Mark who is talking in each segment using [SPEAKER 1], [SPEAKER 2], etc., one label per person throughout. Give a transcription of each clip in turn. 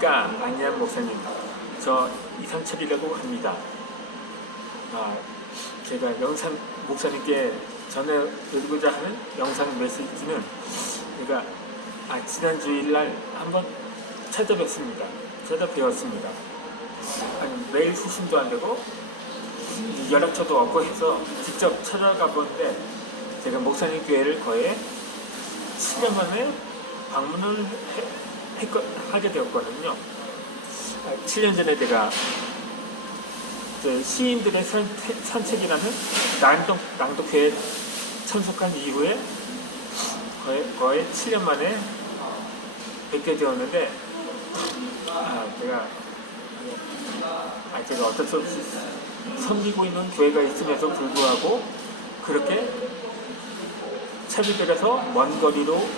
[SPEAKER 1] 안녕하십니까 안녕 목사님. 저 이상철이라고 합니다. 아, 제가 영상 목사님께 전해드리고자 하는 영상 메시지는 제가 아, 지난 주일날 한번 찾아뵙습니다. 찾아뵈었습니다. 아니, 매일 수신도 안 되고 연락처도 없고 해서 직접 찾아가 보는데 제가 목사님 교회를 거의 7년 만에 방문을 해, 했거, 하게 되었거든요. 아, 7년 전에 제가 그 시인들의 산, 산책이라는 낭독, 낭독회에 참석한 이후에 거의, 거의 7년 만에 뵙게 되었는데 아, 제가 아, 제가 어쩔 수 없이 섬기고 있는 교회가 있음에도 불구하고 그렇게 차를 들여서 먼 거리로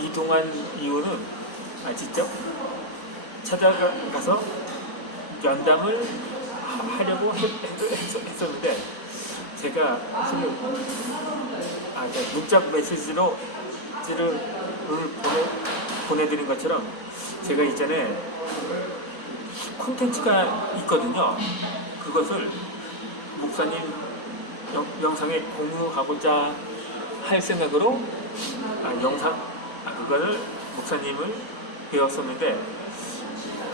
[SPEAKER 1] 이동한 이유는 아, 직접 찾아가서 연담을 하- 하려고 했, 었는데 제가 사실 아, 네, 문자 메시지로 를 오늘 보내, 보내드린 것처럼 제가 이전에 콘텐츠가 있거든요. 그것을 목사님 영, 영상에 공유하고자 할 생각으로 아, 영상 아, 그거를 목사님을 배웠었는데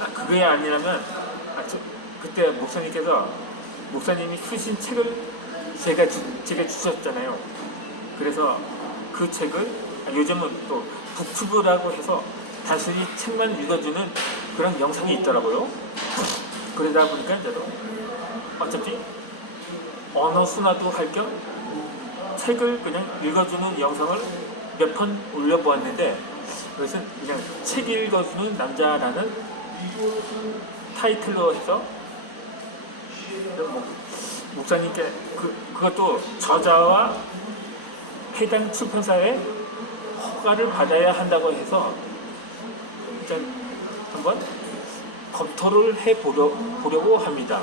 [SPEAKER 1] 아, 그게 아니라면 아, 저, 그때 목사님께서 목사님이 쓰신 책을 제가 주, 제가 주셨잖아요. 그래서 그 책을 아, 요즘은 또 북튜브라고 해서 단순히 책만 읽어주는 그런 영상이 있더라고요. 그러다 보니까 저도 어차피 언어 순화도 할 겸 책을 그냥 읽어주는 영상을 몇 편 올려보았는데 그것은 그냥 책 읽어주는 남자라는 타이틀로 해서 목- 목사님께 그, 그것도 저자와 해당 출판사의 허가를 받아야 한다고 해서 일단 한번 검토를 해 보려, 보려고 합니다.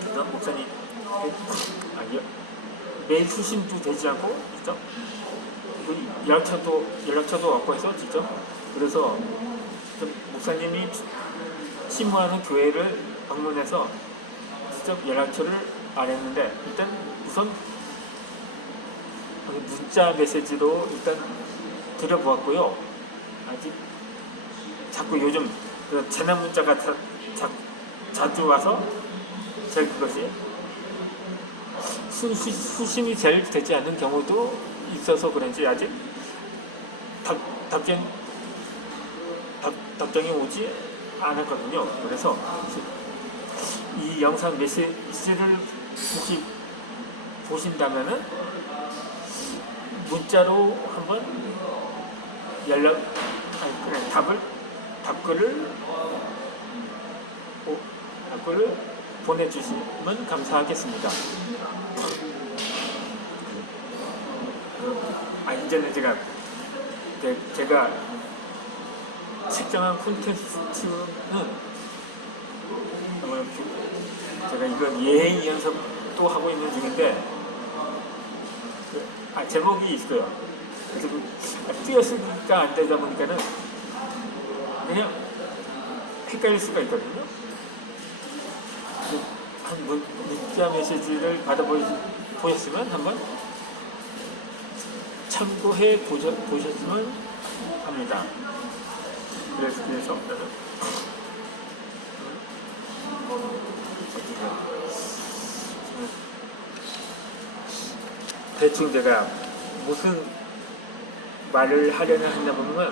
[SPEAKER 1] 그래서 목사님 수신도 되지 않고 직접 그 연락처도 연락처도 없고 해서 직접 그래서 좀 목사님이 신무하는 교회를 방문해서 직접 연락처를 안 했는데 일단 우선 문자 메시지로 일단 드려보았고요. 아직 자꾸 요즘 그 재난 문자가 자, 자, 자주 와서 제가 그것이 수, 수, 수신이 잘 되지 않는 경우도 있어서 그런지 아직 답, 답장, 답, 답장이 오지 않았거든요. 그래서 이 영상 메시지를 혹시 보신다면은 문자로 한번 연락, 아니 그냥 답을 답글을 오, 답글을 보내주시면 감사하겠습니다. 아 이제는 제가 제, 제가 책정한 콘텐츠는 제가 이거 예행 연습도 하고 있는 중인데 그, 아 제목이 있어요. 그래서 띄어쓰기가 안 되다 보니까는 그냥 헷갈릴 수가 있거든요. 그, 한 문, 문자 메시지를 받아보셨으면 한번 참고해 보셨, 보셨으면 합니다. 그래서, 그래서 대충 제가 무슨 말을 하려나 했나 보면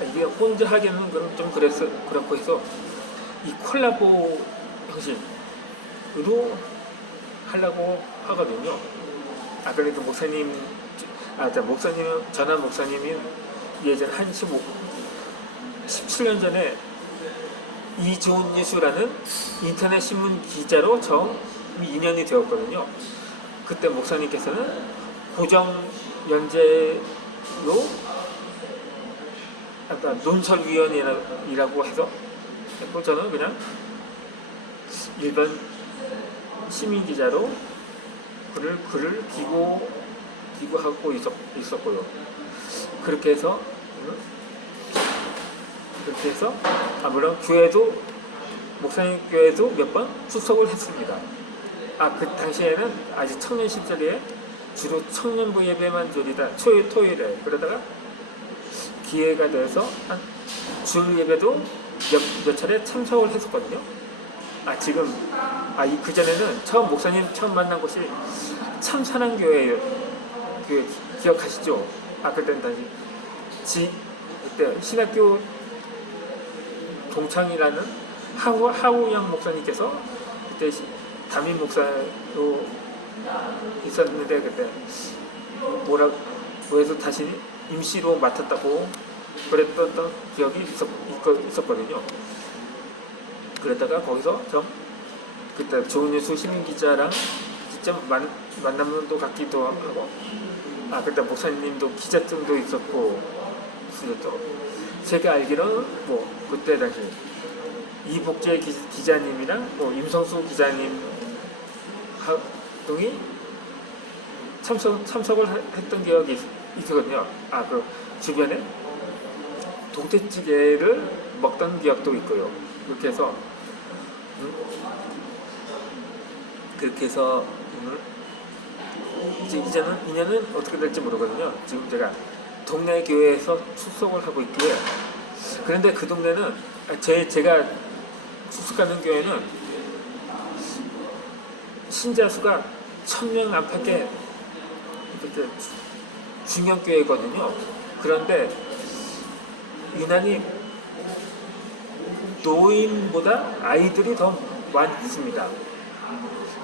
[SPEAKER 1] 아, 이게 혼자 하기에는 그럼 좀 그래서 그렇고 해서 이 콜라보 형식으로 하려고 하거든요. 아 그래도 목사님 아 자, 목사님 전한 목사님인 예전 한 15, 17년 전에 이좋은 뉴스라는 인터넷 신문 기자로 처음 인연이 되었거든요. 그때 목사님께서는 고정 연재로 약간 논설위원이라고 해서 저는 그냥 일반 시민 기자로 글을 글을 기고 기고하고 있었, 있었고요. 그렇게 해서 그렇게 해서 아 물론 교회도 목사님 교회도 몇 번 출석을 했습니다. 아 그 당시에는 아직 청년 시절에 주로 청년부 예배만 드리다 토요일 토요일에 그러다가 기회가 돼서 한 주일 예배도 몇, 몇 차례 참석을 했었거든요. 아 지금 아이 그 전에는 처음 목사님 처음 만난 곳이 참사랑교회예요. 그 기억하시죠? 아 그때는 다시 지 그때 신학교 동창이라는 하우 하우영 목사님께서 그때 시- 담임 목사로 있었는데 그때 뭐라 그래서 다시 임시로 맡았다고 그랬던 기억이 있었, 있었거든요. 그러다가 거기서 좀 그때 좋은 뉴스 시민 기자랑 직접 만, 만남도 갖기도 하고 아 그때 목사님도 기자증도 있었고 있었죠. 제가 알기로는 뭐 그때 당시 이복재 기, 기자님이랑 뭐 임성수 기자님 활동이 참석 참석을 하- 했던 기억이 있, 있거든요. 아 그 주변에 동태찌개를 먹던 기억도 있고요. 그렇게 해서 음, 그렇게 해서 오늘 이제 이제는 인연은 어떻게 될지 모르거든요. 지금 제가 동네 교회에서 출석을 하고 있기에 그런데 그 동네는 아, 제 제가 출석하는 교회는 신자 수가 천 명 안팎의 중형 교회거든요. 그런데 유난히 노인보다 아이들이 더 많습니다.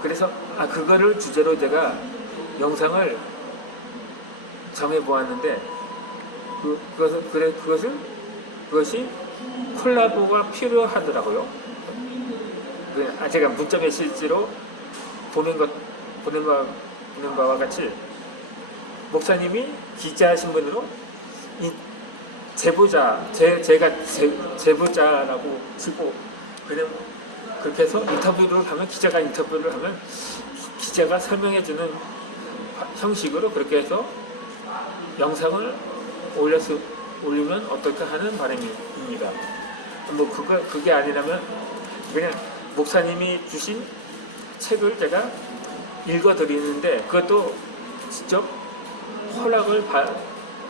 [SPEAKER 1] 그래서 아 그거를 주제로 제가 영상을 정해 보았는데 그 그것은 그래 그것을 그것이 콜라보가 필요하더라고요. 그, 아 제가 문자 메시지로 보낸 것 보낸 바 보낸 바와 같이 목사님이 기자 신분으로 이 제보자 제 제가 제, 제보자라고 치고 그냥 그렇게 해서 인터뷰를 하면 기자가 인터뷰를 하면 기자가 설명해주는 형식으로 그렇게 해서 영상을 올려서 올리면 어떨까 하는 바람입니다. 뭐 그거 그게 아니라면 그냥 목사님이 주신 책을 제가 읽어드리는데 그것도 직접 허락을 받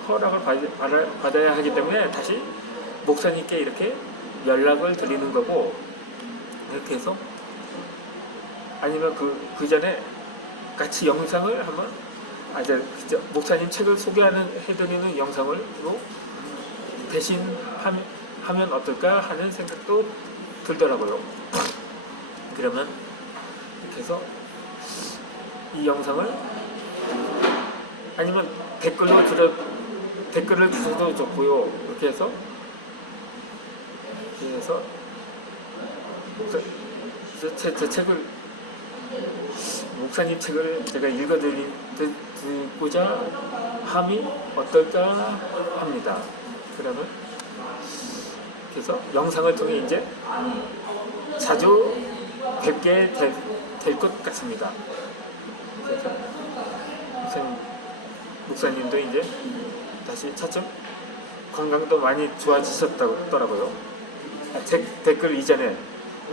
[SPEAKER 1] 허락을 받아야 하기 때문에 다시 목사님께 이렇게 연락을 드리는 거고 이렇게 해서 아니면 그, 그 전에 같이 영상을 한번 아, 이제 목사님 책을 소개하는 해드리는 영상으로 대신 함- 하면 어떨까 하는 생각도 들더라고요. 그러면 이렇게 해서 이 영상을 아니면 댓글로 들어 댓글을 주셔도 좋고요. 이렇게 해서 이렇게 해서 목사 제, 제, 제 책을 목사님 책을 제가 읽어드리고자 함이 어떨까 합니다. 그러면 그래서 영상을 통해 이제 자주 뵙게 될 것 같습니다. 목사님, 목사님도 이제 다시 차츰 건강도 많이 좋아지셨더라고요. 아, 제, 댓글 이전에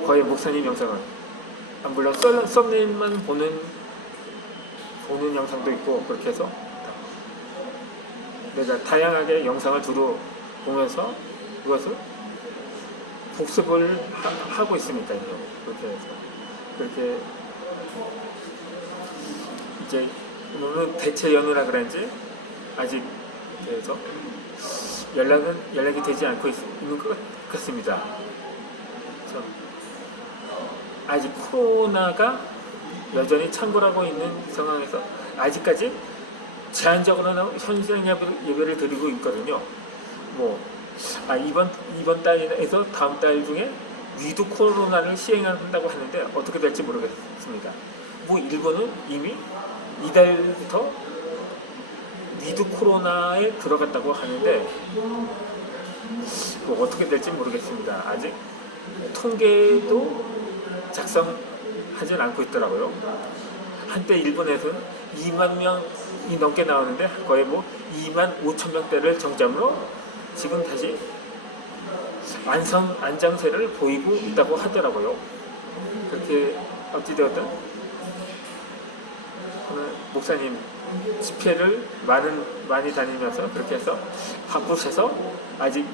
[SPEAKER 1] 거의 목사님 영상은 아, 물론 썸- 썸네일만 보는 보는 영상도 있고 그렇게 해서 내가 다양하게 영상을 두루 보면서 그것을 복습을 하, 고 있으니까요. 그렇게 해서 그렇게 이제 오늘은 대체 연휴라 그런지 아직 그래서 연락은 연락이 되지 않고 있, 있는 것 같습니다. 그래서 아직 코로나가 여전히 창궐하고 있는 상황에서 아직까지 제한적으로는 현장 예배를, 드리고 있거든요. 뭐 아, 이번 이번 달에서 다음 달 중에 위드 코로나를 시행한다고 하는데 어떻게 될지 모르겠습니다. 뭐 일본은 이미 이달부터 위드 코로나에 들어갔다고 하는데 뭐 어떻게 될지 모르겠습니다. 아직 통계도 작성하진 않고 있더라고요. 한때 일본에서는 2만 명이 넘게 나오는데 거의 뭐 2만 5천 명대를 정점으로 지금 다시 안성 안장세를 보이고 있다고 하더라고요. 그렇게 어찌되었든 오늘 목사님 집회를 많은 많이 다니면서 그렇게 해서 바쁘셔서 아직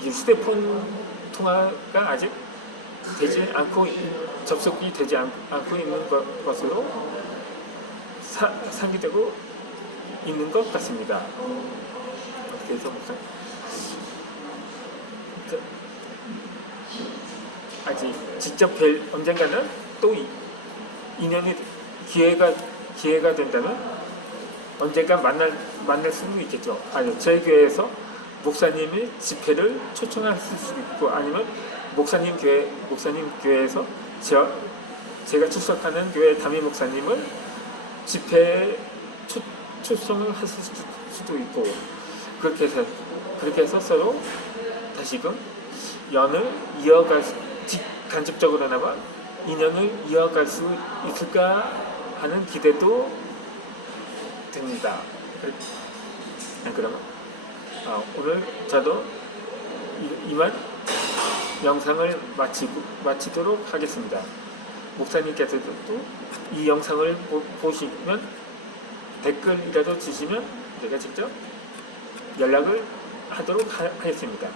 [SPEAKER 1] 이 휴대폰 통화가 아직 되지 않고 접속이 되지 않, 고 있는 것, 것으로 사, 상기되고 있는 것 같습니다. 그래서 목사 그, 아직 직접 뵐 언젠가는 또 이- 인연이 기회가 기회가 된다면 언젠가 만날 만날 수도 있겠죠. 아니 제 교회에서 목사님이 집회를 초청할 수도 있고 아니면 목사님 교회 목사님 교회에서 저 제가 출석하는 교회 담임 목사님을 집회에 초, 초청을 하실 수도, 있고 그렇게 해서 그렇게 해서 서로 다시금 연을 이어갈 수, 직- 간접적으로나마 인연을 이어갈 수 있을까 하는 기대도 됩니다. 그- 아, 그러면 아, 오늘 저도 이, 이만 영상을 마치고, 마치도록 하겠습니다. 목사님께서도 또이 영상을 보, 보시면 댓글이라도 주시면 제가 직접 연락을 하도록 하, 하겠습니다.